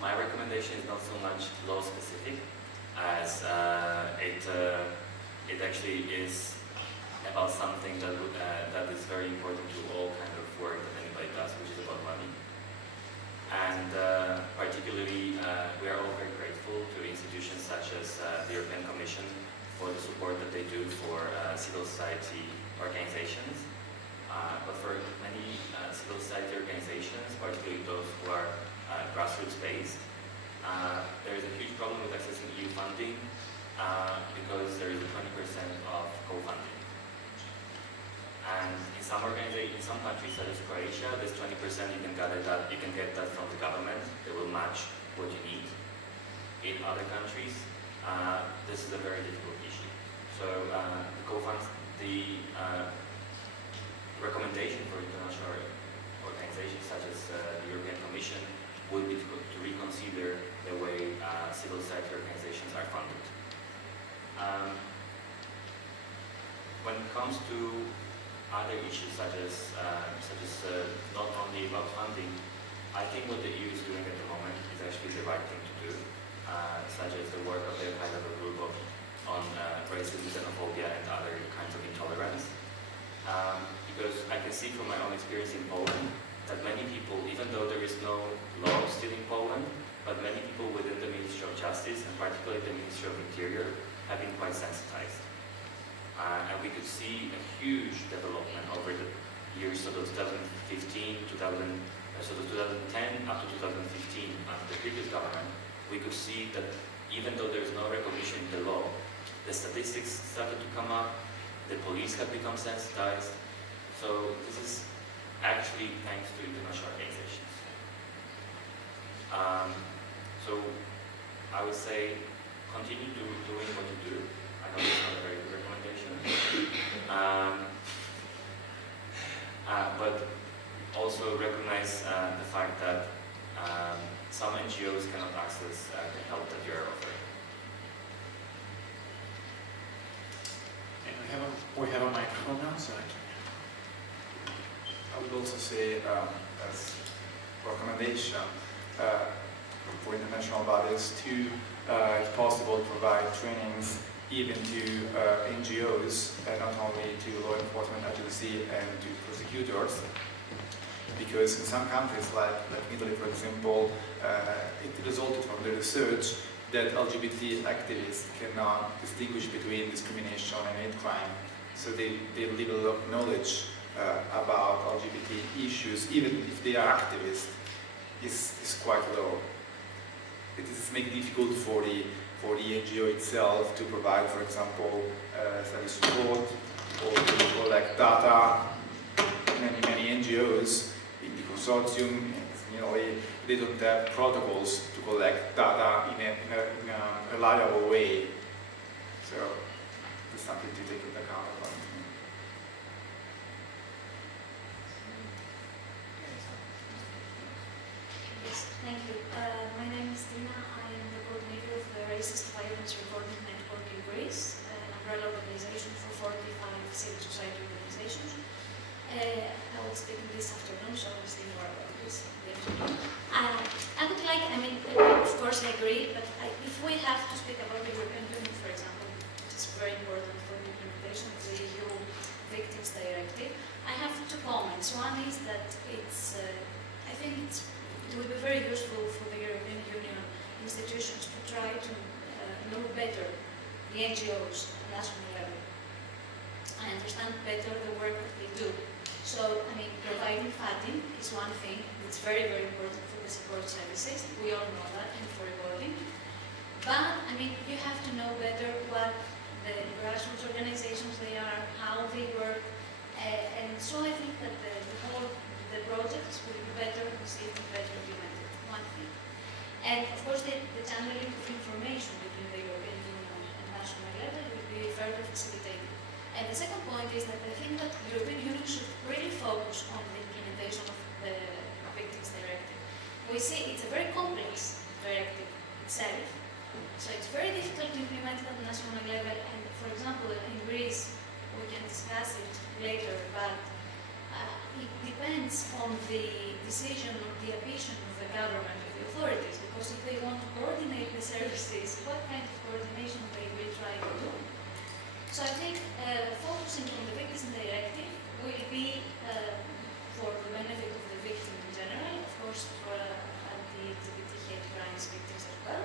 My recommendation is not so much law specific as it actually is about something that is very important to all kind of work that anybody does, which is about money. And particularly, we are all very grateful to institutions such as the European Commission for the support that they do for civil society organizations. But for many civil society organizations, particularly those who are grassroots-based, there is a huge problem with accessing EU funding because there is a 20% of co-funding. And in some countries such as Croatia, this 20% you can get that from the government. They will match what you need. In other countries, this is a very difficult issue. So the recommendation for international organizations such as the European Commission would be to reconsider the way civil society organizations are funded. When it comes to other issues such as not only about funding, I think what the EU is doing at the moment is actually the right thing to do, such as the work of the high-level group on racism, xenophobia, and other kinds of intolerance. Because I can see from my own experience in Poland that many people, even though there is no law still in Poland, but many people within the Ministry of Justice, and particularly the Ministry of Interior, have been quite sensitized. And we could see a huge development over the years, so 2010 up to 2015, under the previous government, we could see that even though there is no recognition in the law, the statistics started to come up, the police have become sensitized. So this is actually thanks to international organizations. So I would say continue doing what you do. I know it's not a very good recommendation. But also recognize the fact that some NGOs cannot access the help that you're offering. And we have a microphone now, so I would also say, as recommendation for international bodies to, if possible, provide trainings even to NGOs, not only to law enforcement agency and to prosecutors, because in some countries, like Italy, for example, it resulted from the research that LGBT activists cannot distinguish between discrimination and hate crime. So their level of knowledge about LGBT issues, even if they are activists, is quite low. It is make difficult for the NGO itself to provide, for example, study support or to collect data. Many NGOs in the consortium, they don't have protocols to collect data in a reliable way. So it's something to take into account. Thank you. My name is Dina. I am the coordinator of the Racist Violence Reporting Network in Greece, an umbrella organization for 45 civil society organizations. I will speak this afternoon, so I'll say more about this in the afternoon. I would like, of course I agree, but if we have to speak about the European Union, for example, which is very important for the implementation of the EU Victims Directive, I have two comments. One is that I think it would be very useful for the European Union institutions to try to know better the NGOs at national level. I understand better the work that they do. So, providing funding is one thing. It's very, very important for the support services. We all know that, and for everybody. But, you have to know better what the grassroots organizations they are, how they work, and so I think that the projects will be better received and better implemented. One thing. And of course the channeling of information between the European Union and national level will be further facilitated. And the second point is that I think that the European Union should really focus on the implementation of the Victims Directive. We see it's a very complex directive itself, so it's very difficult to implement it at the national level. And for example, in Greece, we can discuss it later, but it depends on the decision of the ambition of the government, of the authorities, because if they want to coordinate the services, what kind of coordination they will try to do. So I think focusing on the Victims Directive will be for the benefit of the victim in general, of course for anti-LGBT hate crimes victims as well.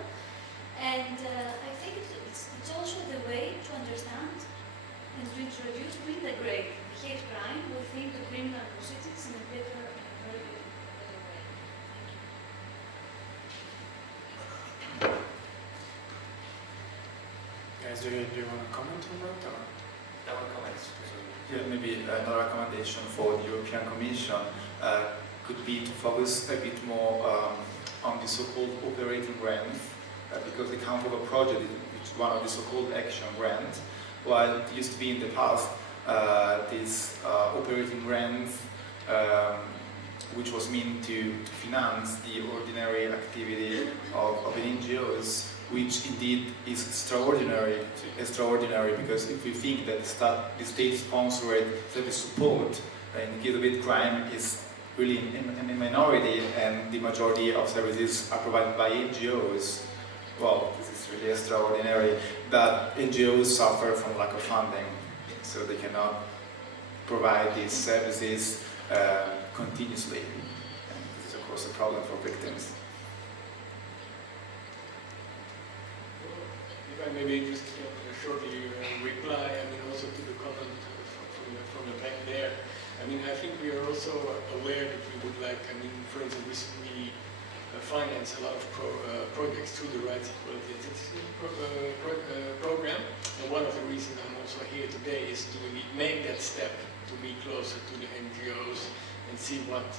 And I think it's also the way to understand and to introduce, to integrate the hate crime within the criminal proceedings in a better way. Thank you. Guys, do you want to comment on that? Or? That one comments. Yeah, maybe another recommendation for the European Commission could be to focus a bit more on the so-called operating grants, because the count of a project is one of the so-called action grants, while it used to be in the past these operating grants, which was meant to finance the ordinary activity of NGOs, which indeed is extraordinary because if you think that the state-sponsored service support in the case of hate crime is really in a minority, and the majority of services are provided by NGOs, well, this is really extraordinary that NGOs suffer from lack of funding, so they cannot provide these services continuously. And this is of course a problem for victims. If I maybe just shortly reply, also to the comment from the back there. I think we are also aware that we would like, for instance, we finance a lot of projects through the Rights, Equality and Citizenship program. And one of the reasons I'm also here today is to make that step to be closer to the NGOs and see what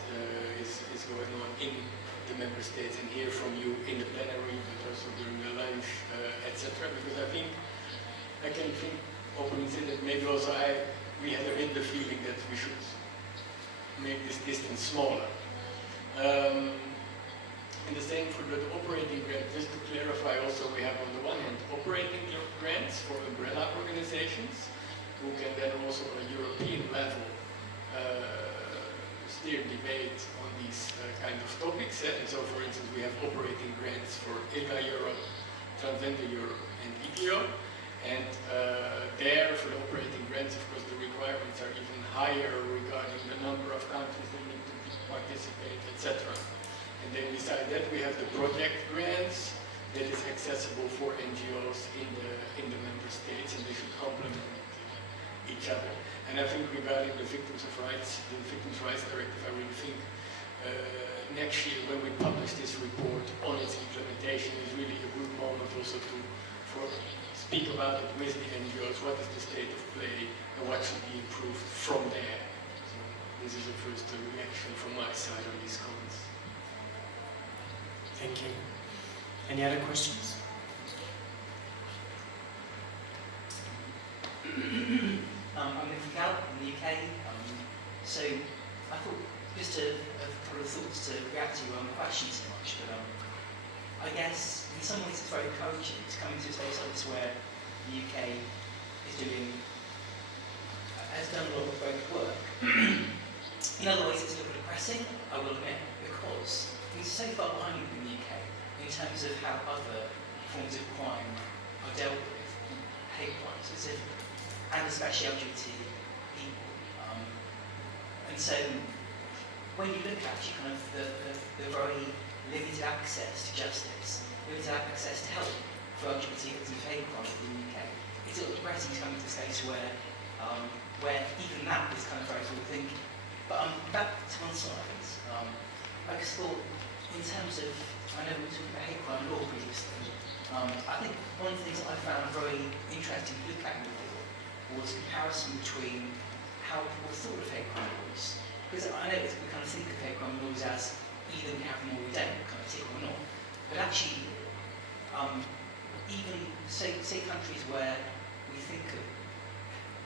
is going on in the member states and hear from you in the plenary, but also during the lunch, etc. Because I can think openly say that maybe also we had a bit the feeling that we should make this distance smaller. And the same for the operating grant. Just to clarify, also we have on the one hand operating grants for umbrella organizations who can then also on a European level steer debate on these kind of topics. And so, for instance, we have operating grants for ILGA Europe, Transgender Europe, and ITIO. And there, for the operating grants, of course, the requirements are even higher regarding the number of countries that need to participate, etc. And then beside that, we have the project grants that is accessible for NGOs in the member states, and they should complement each other. And I think regarding the Victims Rights Directive, I really think next year when we publish this report on its implementation is really a good moment also to speak about it with the NGOs, what is the state of play and what should be improved from there. So this is the first reaction from my side on these comments. Thank you. Any other questions? I'm from Cal in the UK. So I thought just a couple of thoughts to react to your own question so much, but I guess in some ways it's very encouraging to come into a space like this where the UK has done a lot of great work. In other ways it's a little bit depressing, I will admit, because we're so far behind in the UK in terms of how other forms of crime are dealt with, hate crime specifically, and especially LGBT people. And so when you look at kind of the very limited access to justice, limited access to help for LGBT victims of hate crime in the UK, it's a little depressing to come into a space where even that is kind of very forward thinking. But back to one side, I just thought in terms of, I know we were talking about hate crime law previously, I think one of the things that I found very interesting to look at in the law was comparison between how people thought of hate crime laws. Because I know we kind of think of hate crime laws as either we have them or we don't, kind of tick or not. But actually, even say countries where we think of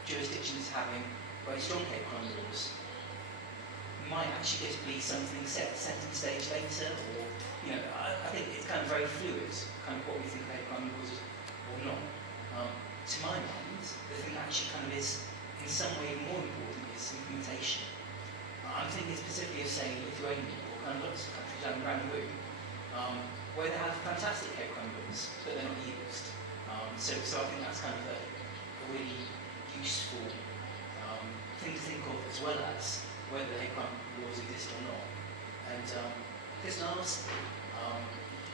jurisdictions having very strong hate crime laws, might actually just be something set sentence stage later, or I think it's kind of very fluid, kind of what we think of hate crime laws or not. To my mind, the thing that actually kind of is in some way more important is implementation. I'm thinking specifically of, say, Lithuania, or kind of lots of countries around the room, where they have fantastic hate crime laws, but they're not used. So I think that's kind of a really useful thing to think of, as well as whether hate crime laws exist or not. And just lastly,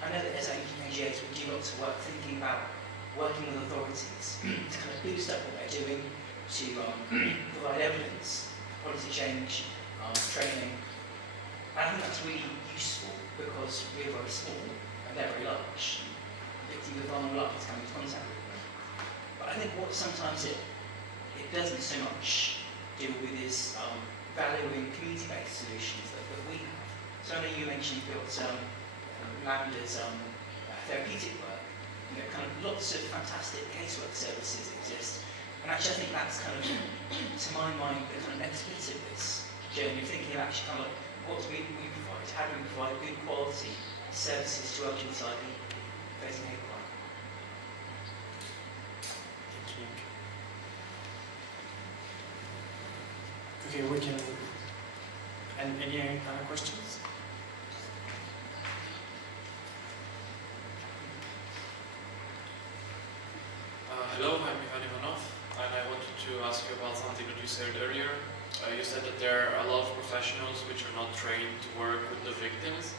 I know that as NGOs we do lots of work thinking about working with authorities to kind of boost up what they're doing, to provide evidence, policy change, training. And I think that's really useful because we're very small and they're very large. Victims of vulnerable lives come into contact with them. But I think what sometimes it doesn't so much deal with is valuing community-based solutions that we have. So I know you mentioned Piotr, Lambda's therapeutic work. Kind of lots of fantastic casework services exist. And actually I think that's kind of, to my mind, the kind of next bit of this journey of thinking of actually kind of like, what do we provide? How do we provide good quality services to LGBT facing hate crime? Thank you. Okay, we can. And any other questions? Hello, I'm Ivan Ivanov, and I wanted to ask you about something that you said earlier. You said that there are a lot of professionals which are not trained to work with the victims,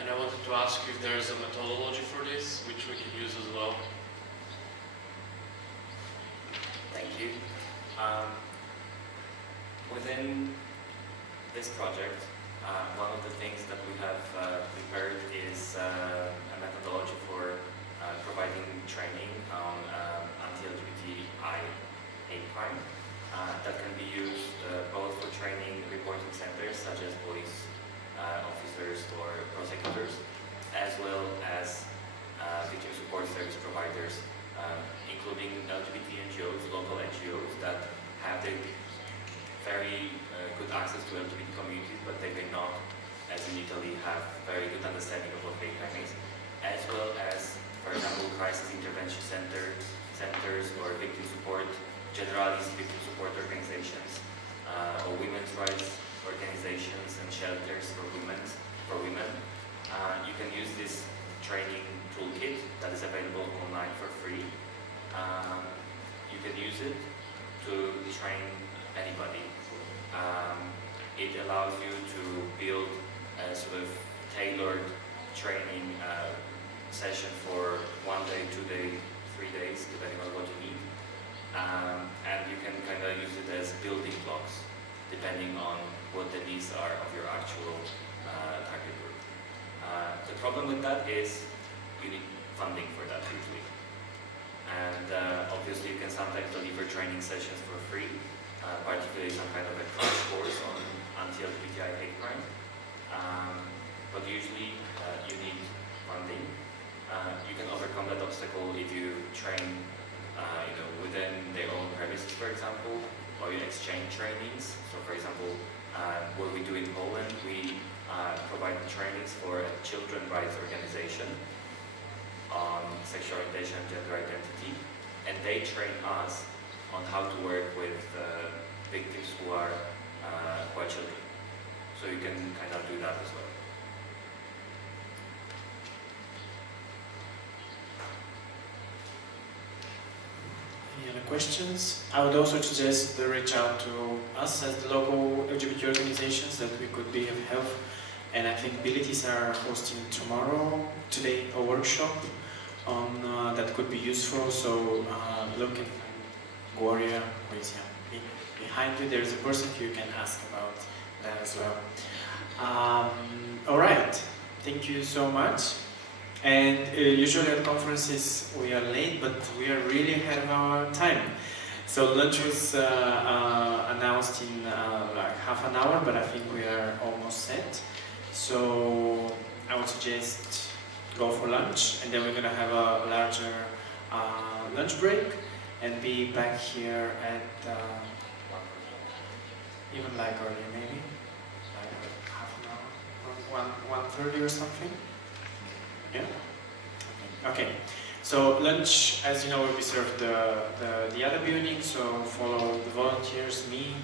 and I wanted to ask you if there is a methodology for this, which we can use as well. Thank you. Within this project, one of the things that we have prepared is a methodology for providing training on anti-LGBTI hate crime that can be used both for training reporting centers such as police officers or prosecutors, as well as victim support service providers, including LGBT NGOs, local NGOs that have the very good access to LGBT communities, but they may not, as in Italy, have very good understanding of what hate crime is, as well as, for example, crisis intervention centers or victim support, generalist victim support organizations, or women's rights organizations and shelters for women. You can use this training toolkit that is available online for free. You can use it to train anybody. It allows you to build a sort of tailored training session for 1 day, 2 day, 3 days, depending on what you need. And you can kind of use it as building blocks, depending on what the needs are of your actual target group. The problem with that is you need funding for that usually. And obviously you can sometimes deliver training sessions for free, particularly some kind of a crash course on anti-LGBTI hate crime. But usually you need funding. You can overcome that obstacle if you train within their own premises, for example, or you exchange trainings. So for example, what we do in Poland, we provide trainings for a children's rights organization on sexual orientation and gender identity, and they train us on how to work with victims who are children. So you can kind of do that as well. Any other questions? I would also suggest to reach out to us as the local LGBT organizations that we could be of help. And I think Abilities are hosting today, a workshop on that could be useful. So look at Gloria, who is behind you. There's a person who you can ask about that as well. All right, thank you so much. And usually at conferences we are late, but we are really ahead of our time. So lunch was announced in like half an hour, but I think we are almost set. So I would suggest go for lunch, and then we're gonna have a larger lunch break, and be back here at even like earlier maybe, like half an hour, 1:30 or something. Yeah? Okay. So lunch, as you know, will be served the other building, so follow the volunteers, me,